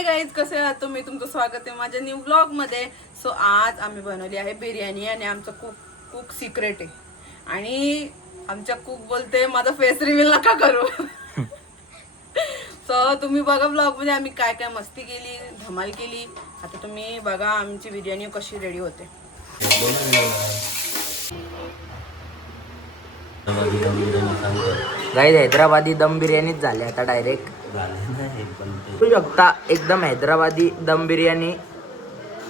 Hi guys, कसे आहात तुम्ही? तुमचं स्वागत आहे माझ्या न्यू व्लॉग मध्ये. सो आज आम्ही बनवली आहे बिर्याणी आणि आमचं कुक सिक्रेट आहे. आणि आमच्या कुक बोलते माझा फेस रिव्हील नका करू. सो तुम्ही बघा व्लॉग मध्ये आम्ही काय काय मस्ती केली, धमाल केली. आता तुम्ही बघा आमची बिर्याणी कशी रेडी होते. गाईज हैदराबादी दम बिर्याणीच झाली आता डायरेक्ट बघू शकता. एकदम हैदराबादी दम बिर्याणी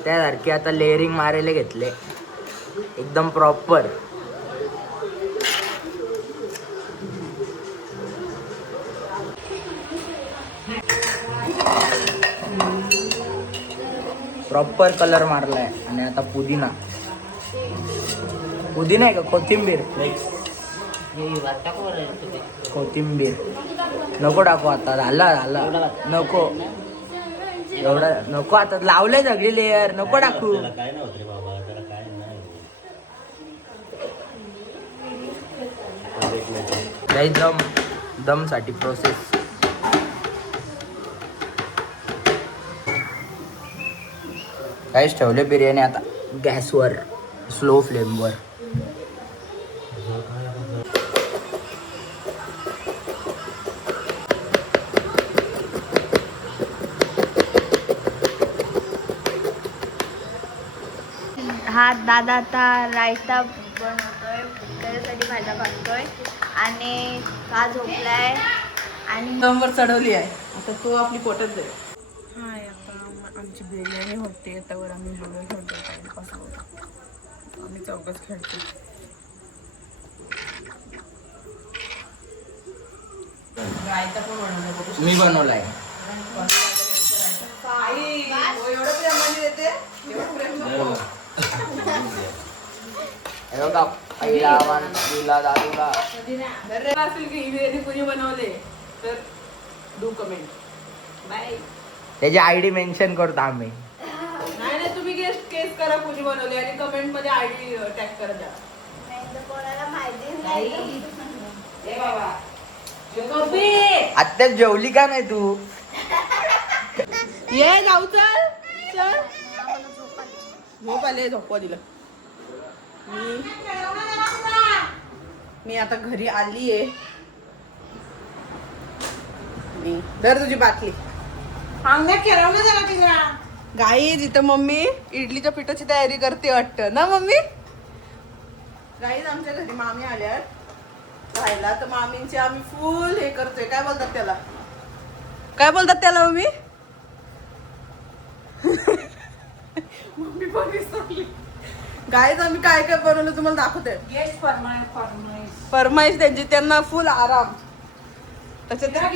त्यासारखी आता लेअरिंग मारायला घेतले एकदम प्रॉपर. Proper colour मारलाय. आणि आता पुदिना आहे का कोथिंबीर? कोथिंबीर नको टाकू आता. झाला नको एवढा नको. आता लावलंय सगळी लेअर, नको टाकू. दम साठी प्रोसेस. काहीच ठेवले बिर्याणी आता गॅसवर स्लो फ्लेमवर. हा दादा आता रायता बनवतोय, त्याच्यासाठी भाज्या काढतोय आणि का झोपलाय आणि दमवर चढवली आहे. आता तो आपली पोटात जाईल. हाय, आता आमची बिर्याणी होते. त्यावर आम्ही लुडो खेळतो. टाइमपास होतो. आम्ही चौकच खेळतो. रायता पण बनवला मी बनवलाय. बनवले तर डू कमेंट. बाय. त्याची आयडी मेन्शन करतो आम्ही. नाही तुम्ही केस करा कुणी बनवले आणि कमेंट मध्ये आयडी टॅग करा द्या. कोणाला माहिती नाही. आत्ताच जेवली का नाही तू? ये जाऊ चल चल. झोप आले, झोपवा दिलं. मी आता घरी आली आहे. मी दर तुझी बाटली गाईज. इथं मम्मी इडलीच्या पिठाची तयारी करते वाटतं ना मम्मी. गाईज आमच्या घरी मामी आल्यात राहायला, तर मामींचे आम्ही फुल हे करतोय. काय बोलतात त्याला मम्मी? मम्मी पण विसरली. गाईज आम्ही काय काय बनवलं तुम्हाला दाखवते. फरमाईश त्यांची. त्यांना फुल आराम. तशा त्या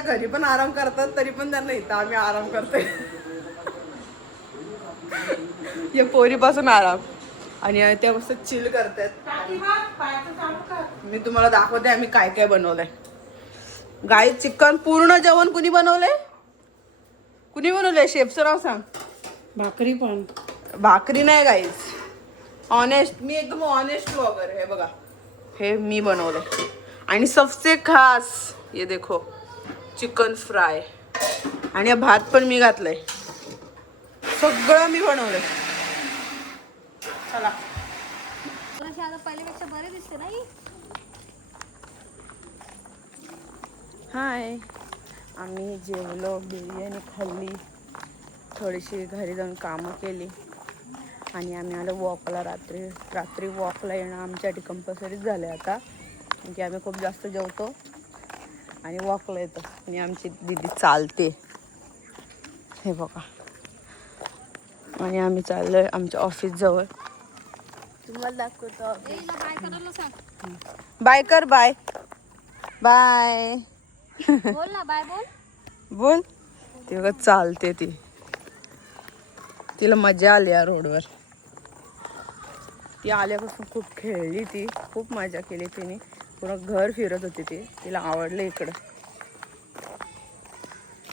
घरी पण आराम करतात, तरी पण त्यांना इथं आम्ही आराम करतोय. या पोरीपासून आराम. आणि त्या मस्त चिल करतात. मी तुम्हाला दाखवते आम्ही काय काय बनवलंय. गाई चिकन पूर्ण जेवण कुणी बनवलंय? शेफचं नाव सांग. भाकरी नाही गाईज. ऑनेस्ट, मी एकदम ऑनेस्ट ब्लॉगर आहे. बघा हे मी बनवलंय. आणि सबसे खास ये देखो चिकन फ्राय. आणि भात पण मी घातलंय. सगळं मी बनवलंय. चला. पहिल्यापेक्षा बरे दिसते नाही. हाय, आम्ही जेवलो, बिर्याणी खाल्ली, थोडीशी घरी जाऊन कामं केली आणि आम्ही आलो वॉकला. रात्री वॉकला येणं आमच्यासाठी कंपल्सरीच झालं आहे आता, कारण की आम्ही खूप जास्त जेवतो आणि वॉकला येतो. आणि आमची दीदी चालते, हे बघा. आणि आम्ही चाललो आहे आमच्या ऑफिसजवळ. तुम्हाला दाखवतो. बाय कर. बाय बाय बोल ना, बाय बोल. ती बघा चालते. तिला मजा आली या रोडवर. ती आल्यापासून खूप खेळली. ती खूप मजा केली तिने. पूर्ण घर फिरत होती ती. तिला आवडलं इकडं.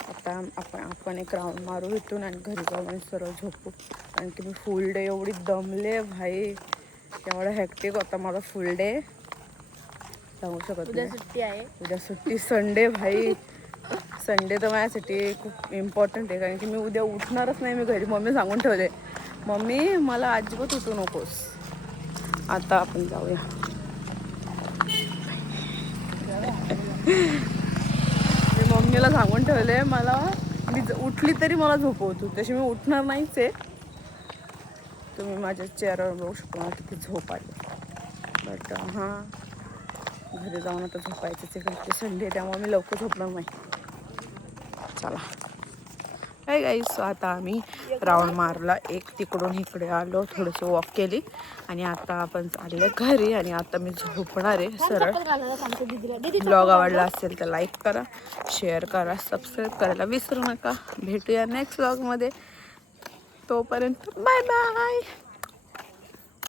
आता आपण एक राऊंड मारू इथून आणि घरी जाऊन आणि सरळ झोपू. कारण की मी फुल डे एवढी दमले भाई. एवढा हेक्टिक होता माझा फुल डे. सांगू शकत उद्या नाही. सुट्टी आहे. उद्या सुट्टी, संडे भाई. संडे तर माझ्यासाठी खूप इम्पॉर्टंट आहे, कारण की मी उद्या उठणारच नाही. मी घरी मम्मी सांगून ठेवले, मम्मी मला अजिबात उठू नकोस. आता आपण जाऊया. मी मम्मीला सांगून ठेवले, मला मी उठली तरी मला झोपवतो, तशी मी उठणार नाहीच आहे. तुम्ही माझ्या चेहऱ्यावर बघू शकता मला किती झोप आली. बट हां, घरी जाऊन आता झोपायचंच आहे, कारण की संडे त्यामुळे मी लवकर झोपणार नाही. चला काय गाईस, सो आता आम्ही राऊंड मारला एक, तिकडून इकडे आलो, थोडंसं वॉक केली आणि आता आपण चालले घरी. आणि आता मी झोपणार आहे सरळ. ब्लॉग आवडला असेल तर लाईक करा, शेअर करा, सबस्क्राईब करायला विसरू नका. भेटूया नेक्स्ट ब्लॉगमध्ये. तोपर्यंत बाय बाय.